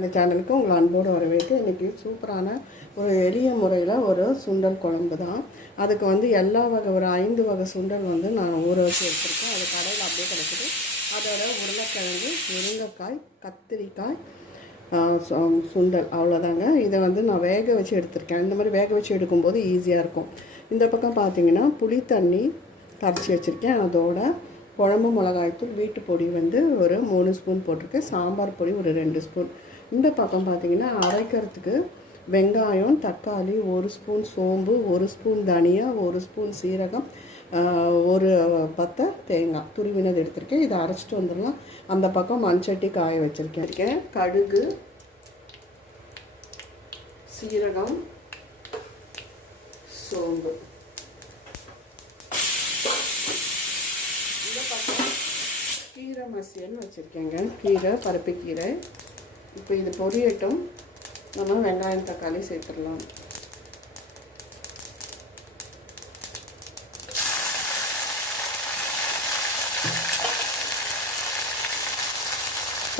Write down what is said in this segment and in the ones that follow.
இந்த சேனலுக்கு உங்களை அன்போடு வரவேற்று இன்றைக்கி சூப்பரான ஒரு எளிய முறையில் ஒரு சுண்டல் குழம்பு தான். அதுக்கு வந்து எல்லா வகை ஒரு ஐந்து வகை சுண்டல் வந்து நான் ஊற வச்சு எடுத்துருக்கேன். அது கடையில் அப்படியே கிடக்குது. அதோட உருளைக்கிழங்கு முருங்கைக்காய் கத்திரிக்காய் சுண்டல் அவ்வளோதாங்க இதை வந்து நான் வேக வச்சு எடுத்திருக்கேன். இந்த மாதிரி வேக வச்சு எடுக்கும்போது ஈஸியாக இருக்கும். இந்த பக்கம் பார்த்தீங்கன்னா புளி தண்ணி கரைச்சி வச்சுருக்கேன். அதோட குழம்பு மிளகாய்த்தூள் வீட்டு பொடி வந்து ஒரு மூணு ஸ்பூன் போட்டிருக்கேன். சாம்பார் பொடி ஒரு ரெண்டு ஸ்பூன் இந்த பக்கம் பார்த்தீங்கன்னா அரைக்கிறதுக்கு வெங்காயம் தக்காளி ஒரு ஸ்பூன் சோம்பு ஒரு ஸ்பூன் தனியா ஒரு ஸ்பூன் சீரகம் ஒரு பத்தை தேங்காய். துருவினது எடுத்திருக்கேன். இதை அரைச்சிட்டு வந்துடலாம். அந்த பக்கம் மண்சட்டி காய வச்சுருக்கேன். இருக்கேன் கடுகு சீரகம் சோம்பு. இந்த பக்கம் கீரை மசியல்னு வச்சுருக்கேங்க. கீரை பருப்பு கீரை. இப்போ இது பொரியட்டும். நம்ம வெங்காயம் தக்காளி சேர்த்துடலாம்.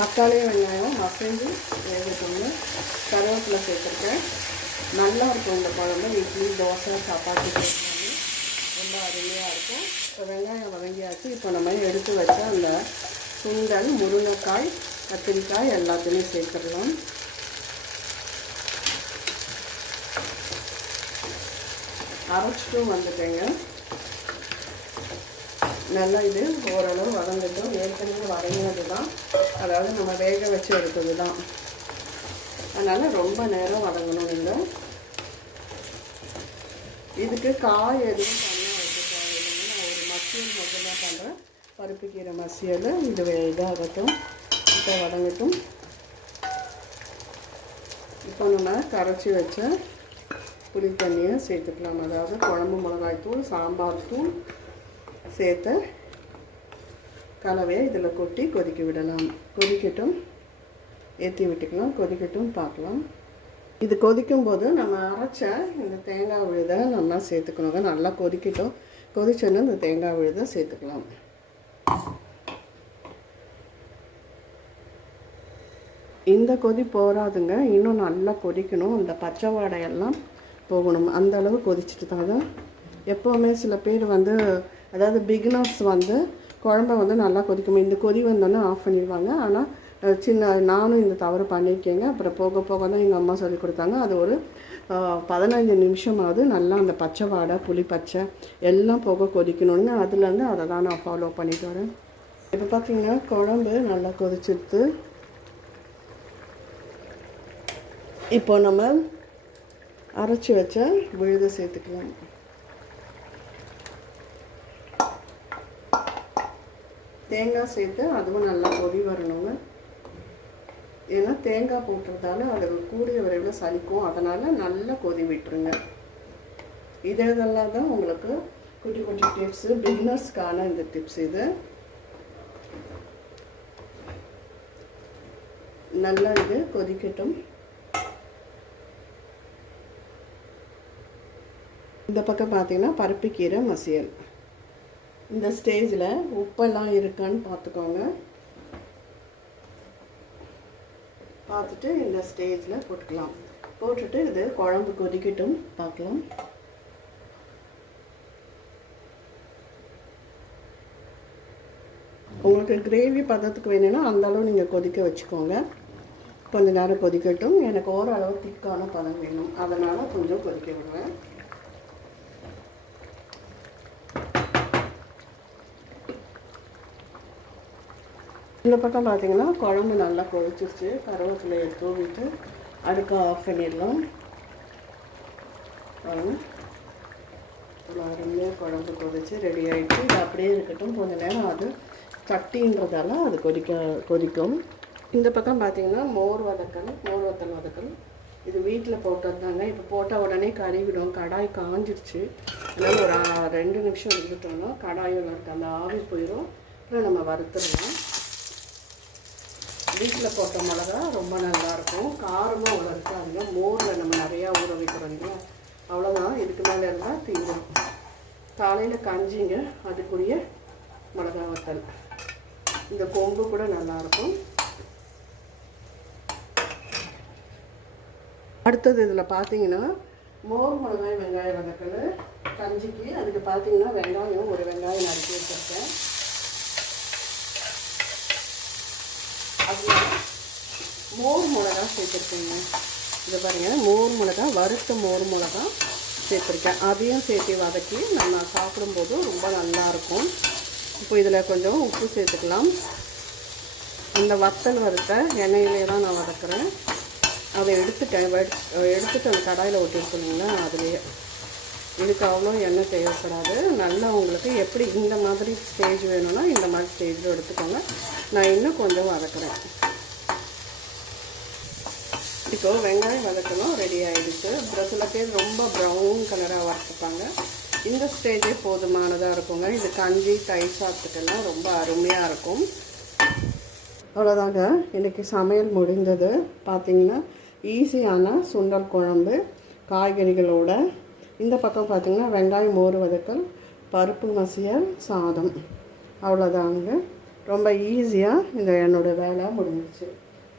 தக்காளி வெங்காயம் மசிஞ்சு வேகட்டுங்க. கருவேப்பிலை சேர்த்துருக்கேன். நல்லா இருக்கும் இந்த குழம்பு. இட்லி தோசை சப்பாத்தி சேர்க்கலாமே ரொம்ப அருமையாக இருக்கும். இப்போ வெங்காயம் வதங்கியாச்சு. இப்போ நம்ம எடுத்து வச்ச அந்த சுண்டல் முருங்கைக்காய் கத்திரிக்காய் எல்லாத்தையும் சேர்த்துடலாம். அரைச்சிட்டும் வந்துட்டேங்க. நல்லா இது ஓரளவு வதங்கட்டும். ஏற்கனவே வதங்கினது தான் அதாவது நம்ம வேக வச்சு எடுத்தது தான் அதனால் ரொம்ப நேரம் வதங்கணும் இல்லை இதுக்கு காய் எதுவும் தனியாக வைக்க நான் ஒரு மசியல் மட்டும்தான் பண்ணுறேன் பருப்பு கீரை மசியல் இது இதாகட்டும். இப்போ வதங்கட்டும். இப்போ நம்ம கரைச்சி வச்ச புளி தண்ணியை சேர்த்துக்கலாம். அதாவது குழம்பு மிளகாய் தூள் சாம்பார் தூள் சேர்த்து கலவையை இதில் கொட்டி கொதிக்க விடலாம். கொதிக்கட்டும். ஏற்றி விட்டுக்கலாம். கொதிக்கட்டும். பார்க்கலாம். இது கொதிக்கும் போது நம்ம அரைச்ச இந்த தேங்காய் விழுதை நம்ம சேர்த்துக்கணுங்க நல்லா கொதிக்கட்டும். கொதிச்சோன்னா இந்த தேங்காய் விழுதை சேர்த்துக்கலாம். இந்த கொதி போகாதுங்க இன்னும் நல்லா கொதிக்கணும். இந்த பச்சை வாடையெல்லாம் போகணும். அந்த அளவு கொதிச்சுட்டு தான் தான் எப்போவுமே சில பேர் வந்து அதாவது பிகினர்ஸ் வந்து குழம்ப வந்து நல்லா கொதிக்கும் இந்த கொதி வந்தோன்னே ஆஃப் பண்ணிடுவாங்க. ஆனால் சின்ன நானும் இந்த தவறு பண்ணியிருக்கேங்க. அப்புறம் போக போக தான் எங்கள் அம்மா சொல்லி கொடுத்தாங்க. அது ஒரு பதினைஞ்சு பதினஞ்சு நிமிஷமாவது நல்லா அந்த பச்சை வாடை புளி பச்சை எல்லாம் போக கொதிக்கணும்னு அதுலேருந்து அதை தான் நான் ஃபாலோ பண்ணிட்டு வரேன். இப்போ பார்த்தீங்கன்னா குழம்பு நல்லா கொதிச்சிருது இப்போ நம்ம அரைச்சி வச்ச விழுதை சேர்த்துக்கலாம். தேங்காய் சேர்த்து அதுவும் நல்லா கொதி வரணுங்க. ஏன்னா தேங்காய் போட்டுறதால அது கூடிய விரைவில் சலிக்கும் அதனால் நல்லா கொதி விட்டுருங்க. இது இதெல்லாம் தான் உங்களுக்கு குட்டி குட்டி டிப்ஸு பிகினர்ஸ்க்கான இந்த டிப்ஸ் இது. நல்லா இது கொதிக்கட்டும். இந்த பக்கம் பார்த்தீங்கன்னா பருப்புக்கீரை மசியல். இந்த ஸ்டேஜில் உப்பெல்லாம் இருக்கான்னு பார்த்துக்கோங்க. பார்த்துட்டு இந்த ஸ்டேஜில் போட்டுக்கலாம். போட்டுட்டு இது குழம்பு கொதிக்கட்டும். பார்க்கலாம். உங்களுக்கு கிரேவி பதத்துக்கு வேணும்னா அந்த அளவு நீங்கள் கொதிக்க வச்சுக்கோங்க. கொஞ்ச நேரம் கொதிக்கட்டும். எனக்கு ஓரளவு திக்கான பதம் வேணும். அதனால் கொஞ்சம் கொதிக்க விடுவேன் இந்த பக்கம் பார்த்தீங்கன்னா குழம்பு நல்லா கொதிச்சிருச்சு. கருவேப்பிலையை தூவிட்டு அடுக்க ஆஃப் பண்ணிடலாம். அருமையாக குழம்பு கொதிச்சு ரெடி ஆகிட்டு இது அப்படியே இருக்கட்டும். கொஞ்சம் நேரம் அது சட்டின்றதால அது கொதிக்க கொதிக்கும். இந்த பக்கம் பார்த்தீங்கன்னா மோர் வதக்கல் மோர் வத்தல் வதக்கல். இது வீட்டில் போட்டிருந்தாங்க இப்போ போட்டால் உடனே கறிவிடும் கடாய் காஞ்சிருச்சு. அதனால் ஒரு ரெண்டு நிமிஷம் இருந்துட்டோம்னா கடாயில் இருக்க அந்த ஆவி போயிடும் அப்புறம் நம்ம வறுத்துடலாம். வீட்டில் போட்ட மிளகா ரொம்ப நல்லாயிருக்கும். காரமாக அவ்வளோ இருக்காதுங்க. மோரில் நம்ம நிறையா ஊற வைக்கிறோம் இல்லையா? அவ்வளோதான் இதுக்கு மேலே இருந்தால் தீவிரம் காலையில் கஞ்சிங்க அதுக்குரிய மிளகா வத்தல். இந்த கொம்பு கூட நல்லாயிருக்கும். அடுத்தது இதில் பார்த்தீங்கன்னா மோர் மிளகாய் வெங்காயம் வதக்கல். கஞ்சிக்கு அதுக்கு பார்த்தீங்கன்னா வெங்காயம் ஒரு வெங்காயம் நறுக்கி வச்சுருக்கேன். அதில் மோர் மிளகா சேர்த்துருக்கேங்க. இதை பாருங்கள் மோர் மிளகா வறுத்த மோர் மிளகா சேர்த்துருக்கேன். அதையும் சேர்த்து வதக்கி நம்ம சாப்பிடும்போது ரொம்ப நல்லாயிருக்கும். இப்போ இதில் கொஞ்சம் உப்பு சேர்த்துக்கலாம். இந்த வத்தல் வறுத்த எண்ணெயிலே தான் நான் வதக்குறேன். அதை எடுத்துட்டேன் எடுத்துட்டு அந்த கடாயில் ஒட்டிருக்கீங்களா அதுலேயே. இதுக்கு அவ்வளோ எண்ணெய் தேவைப்படாது. நல்லா உங்களுக்கு எப்படி இந்த மாதிரி ஸ்டேஜ் வேணும்னா இந்த மாதிரி ஸ்டேஜில் எடுத்துக்கோங்க. நான் இன்னும் கொஞ்சம் வதக்குறேன். இப்போ வெங்காயம் வதக்கணும். ரெடி ஆகிடுச்சு அப்புறம் சில பேர் ரொம்ப ப்ரௌன் கலராக வறுத்துப்பாங்க. இந்த ஸ்டேஜே போதுமானதாக இருக்குங்க. இது கஞ்சி தயிர் சாப்பிட்டுக்கெல்லாம் ரொம்ப அருமையாக இருக்கும். அவ்வளோதாங்க இன்றைக்கி சமையல் முடிந்தது. பார்த்திங்கன்னா ஈஸியான சுண்டல் குழம்பு காய்கறிகளோட இந்த பக்கம் பார்த்திங்கன்னா வெங்காயம் மோர் வதக்கல் பருப்பு மசியல் சாதம். அவ்வளோதாங்க ரொம்ப ஈஸியாக இந்த என்னோடய வேலை முடிஞ்சிச்சு.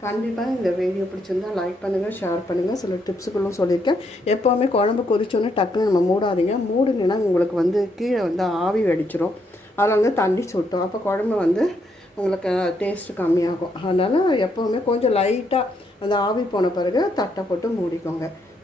கண்டிப்பாக இந்த வீடியோ பிடிச்சிருந்தா லைக் பண்ணுங்கள் ஷேர் பண்ணுங்கள் சில டிப்ஸுக்குள்ளும் சொல்லியிருக்கேன். எப்போவுமே குழம்பு கொதிச்சோன்னே டக்குன்னு நம்ம மூடாதீங்க. மூடுனீங்கன்னா உங்களுக்கு வந்து கீழே வந்து ஆவி வெடிச்சிடும் அதில் வந்து தண்ணி சுட்டும். அப்போ குழம்பு வந்து உங்களுக்கு டேஸ்ட்டு கம்மியாகும். அதனால் எப்போவுமே கொஞ்சம் லைட்டாக அந்த ஆவி போன பிறகு தட்டை போட்டு மூடிக்கோங்க.